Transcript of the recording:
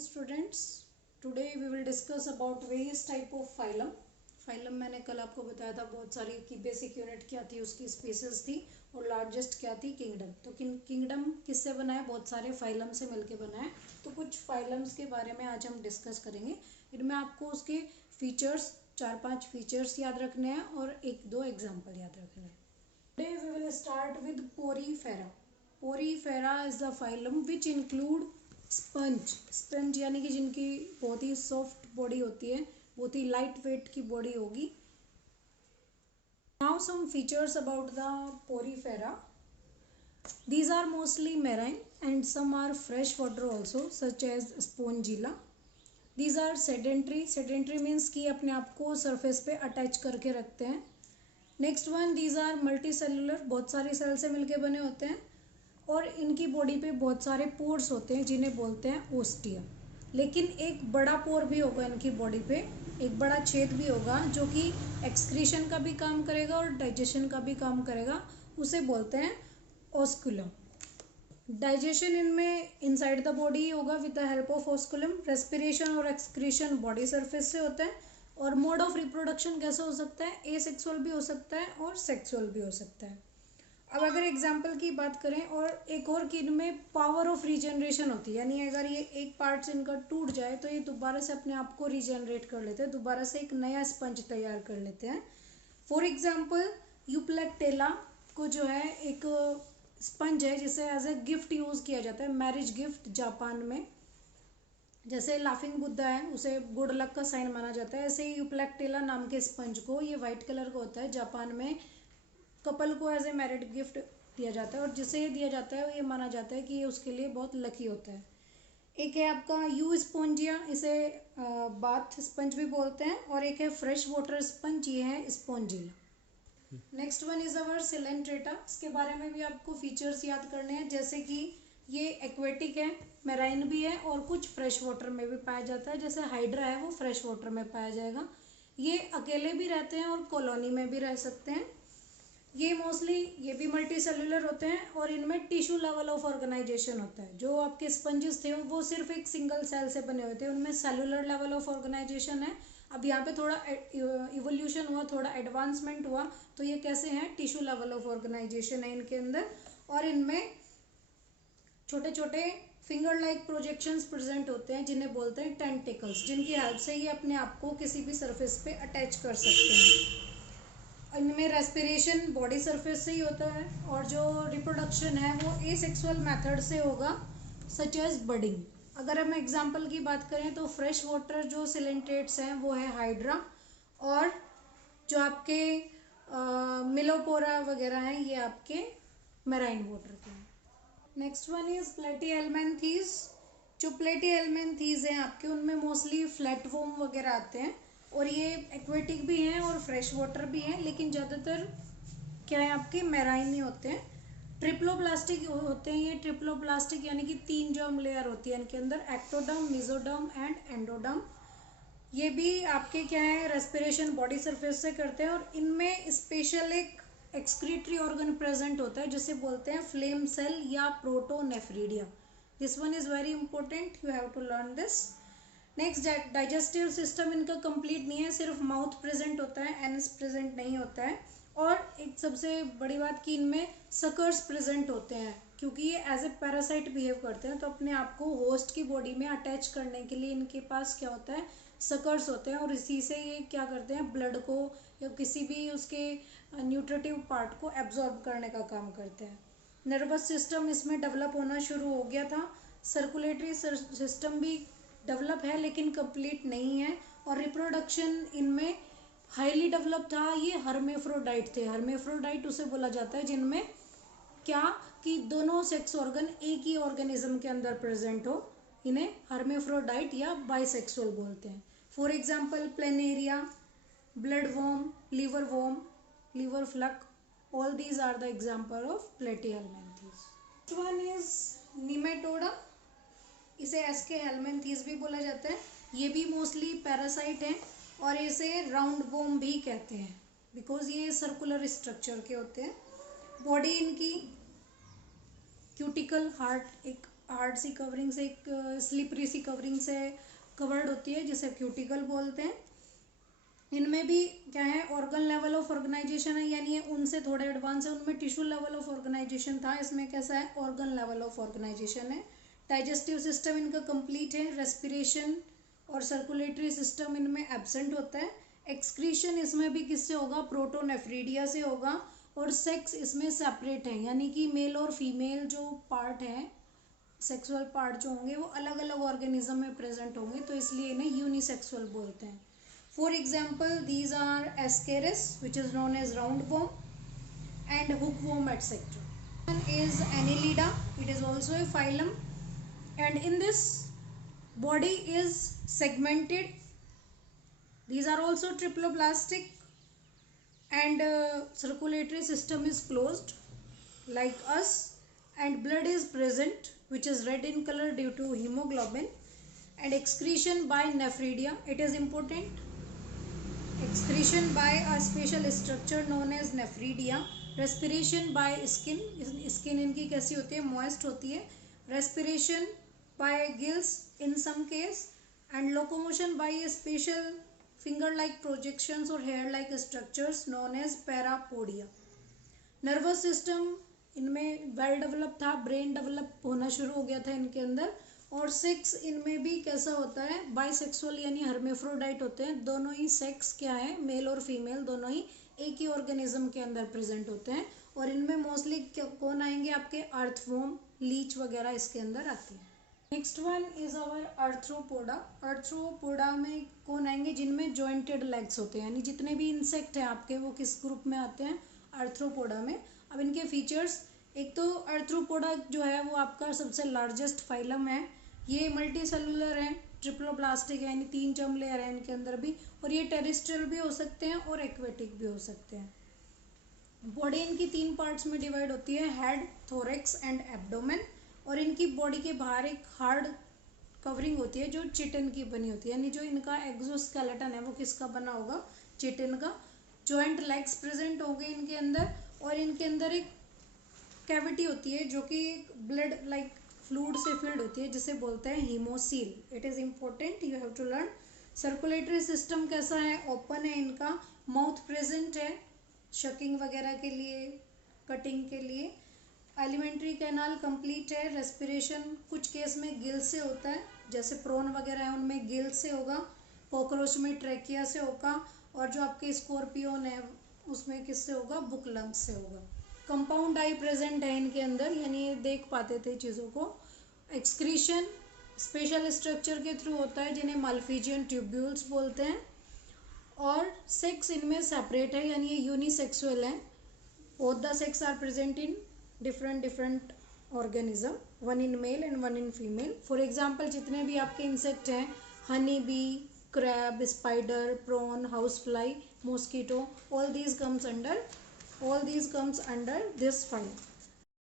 Students, today we will discuss about various type of phylum. Phylum मैंने कल आपको बताया था, बहुत सारी की बेसिक यूनिट क्या थी, उसकी स्पीसीज थी, और लार्जेस्ट क्या थी, किंगडम। तो किंगडम किससे बना है? बहुत सारे फाइलम से मिलके बना है। तो कुछ फाइलम्स के बारे में आज हम डिस्कस करेंगे। इनमें आपको उसके फीचर्स, 4-5 फीचर्स याद रखने हैं और 1-2 एग्जाम्पल याद रखने हैं। Today we will start with porifera. Porifera is the phylum which include sponge यानी कि जिनकी बहुत ही सॉफ्ट बॉडी होती है, बहुत ही लाइट वेट की बॉडी होगी। Now some features about the porifera. These are mostly marine and some are fresh water also, such as spongilla. These are sedentary. Sedentary means कि अपने आप को सरफेस पे अटैच करके रखते हैं। Next one, these are multicellular, बहुत सारी सेल से मिलके बने होते हैं, और इनकी बॉडी पे बहुत सारे पोर्स होते हैं जिन्हें बोलते हैं ओस्टियम। लेकिन एक बड़ा पोर भी होगा इनकी बॉडी पे, एक बड़ा छेद भी होगा जो कि एक्सक्रीशन का भी काम करेगा और डाइजेशन का भी काम करेगा, उसे बोलते हैं ओस्कुलम। डाइजेशन इनमें इनसाइड द बॉडी होगा with the help of osculum. Respiration और एक्सक्रीशन बॉडी सरफेस से होता है। और मोड ऑफ रिप्रोडक्शन कैसा हो सकता है? एसेक्सुअल भी हो सकता है और सेक्सुअल भी हो सकता है। अब अगर एग्जाम्पल की बात करें, और एक और कि इनमें पावर ऑफ रीजनरेशन होती है, यानी अगर ये एक पार्ट से इनका टूट जाए तो ये दोबारा से अपने आप को रीजनरेट कर लेते हैं, दोबारा से एक नया स्पंज तैयार कर लेते हैं। फॉर एग्जाम्पल, यूप्लेक्टेला को जो है एक स्पंज है जिसे एज ए गिफ्ट यूज़ किया जाता है, मैरिज गिफ्ट जापान में। जैसे लाफिंग बुद्धा है, उसे गुड लक का साइन माना जाता है, ऐसे ही यूप्लेक्टेला नाम के स्पंज को, ये वाइट कलर का होता है, जापान में कपल को एज ए मैरिड गिफ्ट दिया जाता है, और जिसे ये दिया जाता है ये माना जाता है कि ये उसके लिए बहुत लकी होता है। एक है आपका यू स्पोंजिया, इसे बाथ स्पंज भी बोलते हैं, और एक है फ्रेश वाटर स्पंज, ये है Spongilla. Next one is our Coelenterata. इसके बारे में भी आपको फीचर्स याद करने हैं, जैसे कि ये एक्वेटिक है, मैराइन भी है, और कुछ फ्रेश वाटर में भी पाया जाता है। जैसे हाइड्रा है वो फ्रेश वाटर में पाया जाएगा। ये अकेले भी रहते हैं और कॉलोनी में भी रह सकते हैं। ये मोस्टली ये भी मल्टी सेलुलर होते हैं, और इनमें टिश्यू लेवल ऑफ ऑर्गेनाइजेशन होता है। जो आपके स्पंजेस थे वो सिर्फ एक सिंगल सेल से बने हुए थे, उनमें सेलुलर लेवल ऑफ ऑर्गेनाइजेशन है। अब यहाँ पे थोड़ा इवोल्यूशन हुआ, थोड़ा एडवांसमेंट हुआ, तो ये कैसे हैं? टिश्यू लेवल ऑफ ऑर्गेनाइजेशन है इनके अंदर, और इनमें छोटे छोटे फिंगर लाइक प्रोजेक्शंस प्रेजेंट होते हैं जिन्हें बोलते हैं टेंटिकल्स, जिनकी हेल्प से ये अपने आप को किसी भी सरफेस पे अटैच कर सकते हैं। इनमें रेस्पिरेशन बॉडी सरफेस से ही होता है, और जो रिप्रोडक्शन है वो एसेक्सुअल मेथड से होगा, सच एज बडिंग। अगर हम एग्जांपल की बात करें तो फ्रेश वाटर जो सिलेंट्रेट्स हैं वो है हाइड्रा, और जो आपके मिलोपोरा वगैरह हैं ये आपके मैराइन वाटर के हैं। Next one is Platyhelminthes. जो प्लेटीहेल्मिन्थीज हैं आपके, उनमें मोस्टली फ्लैटवर्म वगैरह आते हैं, और ये एक्वेटिक भी हैं और फ्रेश वाटर भी हैं, लेकिन ज़्यादातर क्या है आपके मैराइन ही होते हैं। ट्रिप्लोप्लास्टिक होते हैं ये। ट्रिप्लोप्लास्टिक यानी कि 3 जर्म लेयर होती है इनके अंदर, एक्टोडर्म, मेसोडर्म एंड एंडोडर्म। ये भी आपके क्या है, रेस्पिरेशन बॉडी सरफेस से करते हैं, और इनमें स्पेशल एक एक्सक्रीटरी ऑर्गन प्रेजेंट होता है जिसे बोलते हैं फ्लेम सेल या protonephridia. This one is very important, you have to learn this. Next, digestive system इनका कंप्लीट नहीं है, सिर्फ माउथ प्रेजेंट होता है, एनस प्रेजेंट नहीं होता है। और एक सबसे बड़ी बात कि इनमें सकर्स प्रेजेंट होते हैं, क्योंकि ये एज ए पैरासाइट बिहेव करते हैं, तो अपने आप को होस्ट की बॉडी में अटैच करने के लिए इनके पास क्या होता है, सकर्स होते हैं, और इसी से ये क्या करते हैं, ब्लड को या किसी भी उसके न्यूट्रिटिव पार्ट को एब्जॉर्ब करने का काम करते हैं। नर्वस सिस्टम इसमें डेवलप होना शुरू हो गया था। सर्कुलेटरी सिस्टम भी डेवलप है लेकिन कंप्लीट नहीं है, और रिप्रोडक्शन इनमें हाईली डेवलप था। ये हर्मेफ्रोडाइट थे। हर्मेफ्रोडाइट उसे बोला जाता है जिनमें क्या कि दोनों सेक्स ऑर्गन एक ही ऑर्गेनिज्म के अंदर प्रेजेंट हो, इन्हें हर्मेफ्रोडाइट या बाइसेक्सुअल बोलते हैं। For example, planaria, blood worm, liver worm, liver fluke, all these are the example of platyhelminthes. Next one is nematoda. इसे एस्के हेल्मिन्थीज भी बोला जाता है। ये भी मोस्टली पैरासाइट हैं, और इसे राउंड वॉर्म भी कहते हैं बिकॉज ये सर्कुलर स्ट्रक्चर के होते हैं। बॉडी इनकी क्यूटिकल हार्ट एक हार्ड सी कवरिंग से, एक स्लिपरी सी कवरिंग से कवर्ड होती है जिसे क्यूटिकल बोलते हैं। इनमें भी क्या है, ऑर्गन लेवल ऑफ ऑर्गेनाइजेशन है, यानी उनसे थोड़े एडवांस है। उनमें टिश्यू लेवल ऑफ ऑर्गेनाइजेशन था, इसमें कैसा है, ऑर्गन लेवल ऑफ ऑर्गेनाइजेशन है। डाइजेस्टिव सिस्टम इनका कंप्लीट है। रेस्पिरेशन और सर्कुलेटरी सिस्टम इनमें एब्सेंट होता है। एक्सक्रीशन इसमें भी किससे होगा, प्रोटोनेफ्रीडिया से होगा। और सेक्स इसमें सेपरेट है, यानी कि मेल और फीमेल जो पार्ट है, सेक्सुअल पार्ट जो होंगे वो अलग अलग ऑर्गेनिज्म में प्रेजेंट होंगे, तो इसलिए इन्हें यूनिसेक्सुअल बोलते हैं। For example these are ascaris which is known as round worm and hook worm etcetera. One is annelida, it is also a phylum and in this body is segmented. These are also triploblastic and circulatory system is closed like us, and blood is present which is red in color due to hemoglobin, and excretion by nephridia, it is important, excretion by a special structure known as nephridia. respiration by skin, skin इनकी कैसी होती है, moist होती है. respiration by gills in some case, and locomotion by a special finger like projections or hair like structures known as parapodia. nervous system इनमें well develop था, brain develop होना शुरू हो गया था इनके अंदर. और सेक्स इनमें भी कैसा होता है, बाइसेक्सुअल यानी हर्मेफ्रोडाइट होते हैं. दोनों ही सेक्स क्या है, मेल और फीमेल दोनों ही एक ही ऑर्गेनिज्म के अंदर प्रेजेंट होते हैं. और इनमें मोस्टली कौन आएंगे, आपके अर्थवॉर्म, लीच वगैरह इसके अंदर आती है. Next one is our Arthropoda. Arthropoda में कौन आएंगे, जिनमें जॉइंटेड लेग्स होते हैं, यानी जितने भी इंसेक्ट हैं आपके वो किस ग्रुप में आते हैं, अर्थ्रोपोडा में. अब इनके फीचर्स, एक तो अर्थ्रोपोडा जो है वो आपका सबसे लार्जेस्ट फाइलम है. ये मल्टी सेलुलर है, ट्रिप्लोप्लास्टिक है, यानी 3 जर्म लेयर है इनके अंदर भी. और ये टेरेस्ट्रियल भी हो सकते हैं और एक्वेटिक भी हो सकते हैं. बॉडी इनकी 3 पार्ट्स में डिवाइड होती है, हेड, थोरेक्स एंड एब्डोमेन. और इनकी बॉडी के बाहर एक हार्ड कवरिंग होती है जो चिटिन की बनी होती है, यानी जो इनका एक्सोस्केलेटन है वो किसका बना होगा, चिटिन का. जॉइंट लेग्स प्रेजेंट होंगे इनके अंदर. और इनके अंदर एक कैविटी होती है जो कि ब्लड लाइक फ्लूइड से फिल्ड होती है, जिसे बोलते हैं haemocoel. It is important, you have to learn. Circulatory system कैसा है, ओपन है इनका. माउथ प्रेजेंट है शकिंग वगैरह के लिए, कटिंग के लिए. एलिमेंट्री कैनाल कंप्लीट है. रेस्पिरेशन कुछ केस में गिल से होता है, जैसे प्रोन वगैरह है उनमें गिल से होगा. कॉकरोच में ट्रैकिया से होगा. और जो आपके स्कॉर्पियन है उसमें किससे होगा, बुक लंग्स से होगा. कंपाउंड आई प्रेजेंट है इनके अंदर, यानी देख पाते थे चीज़ों को. एक्सक्रीशन स्पेशल स्ट्रक्चर के थ्रू होता है जिन्हें माल्फिजियन ट्यूब्यूल्स बोलते हैं. और सेक्स इनमें सेपरेट है, यानी ये यूनिसेक्सुअल है. Both the sex are present in different organism, one in male and one in female. For example जितने भी आपके इंसेक्ट हैं, honey bee, crab, spider, prawn, house fly, mosquito, all these comes under this file.